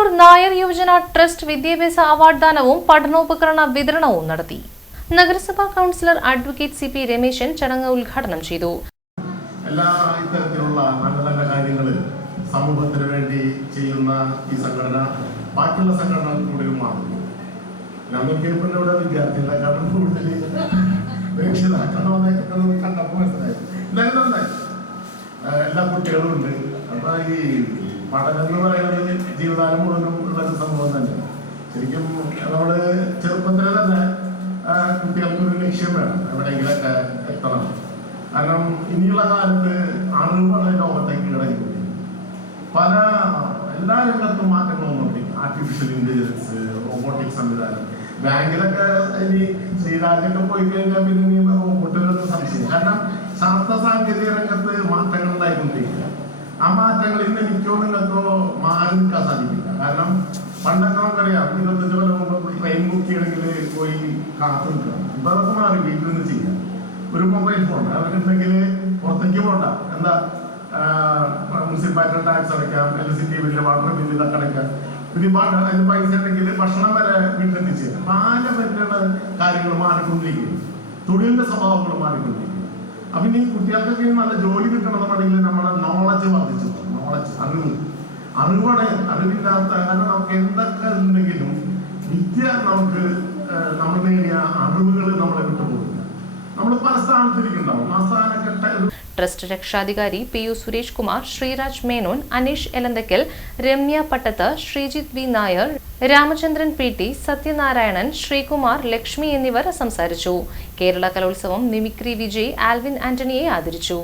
ചെങ്ങന്നൂർ നായർ യുവജന ട്രസ്റ്റ് വിദ്യാഭ്യാസ അവാർഡ് ദാനവും പഠനോപകരണ വിതരണവും നടത്തി. നഗരസഭാ കൗൺസിലർ അഡ്വക്കേറ്റ് CP രമേശൻ ചടങ്ങ് ഉദ്ഘാടനം ചെയ്തു. എല്ലാ ഇത്തരത്തിലുള്ള നല്ല നല്ല കാര്യങ്ങൾ സമൂഹത്തിന് വേണ്ടി ചെയ്യുന്ന ഈ സംഘടന ബാക്കിയുള്ള സംഘടനകൾ കൂടുതലുമാണ്. ഞങ്ങൾക്ക് ഇപ്പോൾ ഇവിടെ വിദ്യാർത്ഥികളെക്കാളും കൂടുതൽ രക്ഷിതാക്കളെ കണ്ടപ്പോൾ മനസ്സിലായി. നന്നായി എല്ലാ കുട്ടികളും ഉണ്ട്. അപ്പൊ ഈ പഠനം എന്ന് പറയുന്നത് ജീവിതകാലം മുഴുവനും ഉള്ളൊരു സംഭവം തന്നെ. ശരിക്കും നമ്മള് ചെറുപ്പത്തിലെ തന്നെ കുട്ടികൾക്കൊരു ലക്ഷ്യം വേണം, എവിടെയെങ്കിലൊക്കെ എത്തണം. കാരണം ഇനിയുള്ള കാലത്ത് അറിവാണ് ലോകത്തേക്ക് കീഴടക്കി. പല എല്ലാ രംഗത്തും മാറ്റങ്ങൾ വന്നുകൊണ്ടിരിക്കും. ആർട്ടിഫിഷ്യൽ ഇന്റലിജൻസ്, റോബോട്ടിക് സംവിധാനം. ബാങ്കിലൊക്കെ ഇനി ശ്രീരാജൊക്കെ പോയി കഴിഞ്ഞാൽ പിന്നെ ഇനി റോബോട്ടുകളൊക്കെ സംശയം. കാരണം ശാസ്ത്ര സാങ്കേതിക രംഗത്ത് മാറ്റങ്ങൾ ഉണ്ടായിക്കൊണ്ടിരിക്കുക. ആ മാറ്റങ്ങളിൽ നിന്ന് എനിക്കോ നിങ്ങൾക്കോ മാറി നിൽക്കാൻ സാധിക്കില്ല. കാരണം പണ്ടൊക്കെ നമുക്കറിയാം 25 കൊല്ലം മുമ്പ് ട്രെയിൻ ബുക്ക് ചെയ്യണമെങ്കിൽ പോയി കാത്തു നിൽക്കണം. ഇപ്പൊ അതൊക്കെ മാറി, വീട്ടിൽ നിന്ന് ചെയ്യാം. ഒരു മൊബൈൽ ഫോൺ അവരുണ്ടെങ്കിൽ പുറത്തേക്ക് പോകണ്ട. എന്താ മുനിസിപ്പാലിറ്റി ടാക്സ് അടയ്ക്കാം, ഇലക്ട്രിസിറ്റി ബില്ല്, വാട്ടർ ബില്ല് ഇതൊക്കെ അടയ്ക്കാം. ഒരുപാട് അതിന് പൈസ ഉണ്ടെങ്കിൽ ഭക്ഷണം വരെ വീട്ടിലെത്തിച്ച് പല പറ്റുന്ന കാര്യങ്ങൾ മാറിക്കൊണ്ടിരിക്കുന്നു. തൊഴിലിന്റെ സ്വഭാവങ്ങൾ മാറിക്കൊണ്ടിരിക്കുന്നു. അപ്പൊ ഇനി കുട്ടികൾക്കൊക്കെ നല്ല ജോലി കിട്ടണമെന്നുണ്ടെങ്കിൽ നമ്മുടെ നോളജ് വർദ്ധിച്ചു. നോളജ്, അറിവാണ്. അറിവില്ലാത്ത കാരണം നമുക്ക് എന്തൊക്കെ ഉണ്ടെങ്കിലും വിദ്യ നമുക്ക് നമ്മൾ നേടിയ അറിവുകൾ നമ്മളെ വിട്ടുപോകില്ല. നമ്മൾ പല സ്ഥാനത്തിരിക്കുന്നുണ്ടാവും. ആ സ്ഥാനക്കെട്ട ട്രസ്റ്റ് രക്ഷാധികാരി PU Suresh Kumar, Sreeraj Menon, Aneesh Elanthakkal, Remya Pattath, Sreejith V Nair, Ramachandran PT, Sathyanarayanan, Sreekumar, Lakshmi എന്നിവർ സംസാരിച്ചു. കേരള കലോത്സവം മിമിക്രി വിജയ് ആൽവിൻ ആന്റണിയെ ആദരിച്ചു.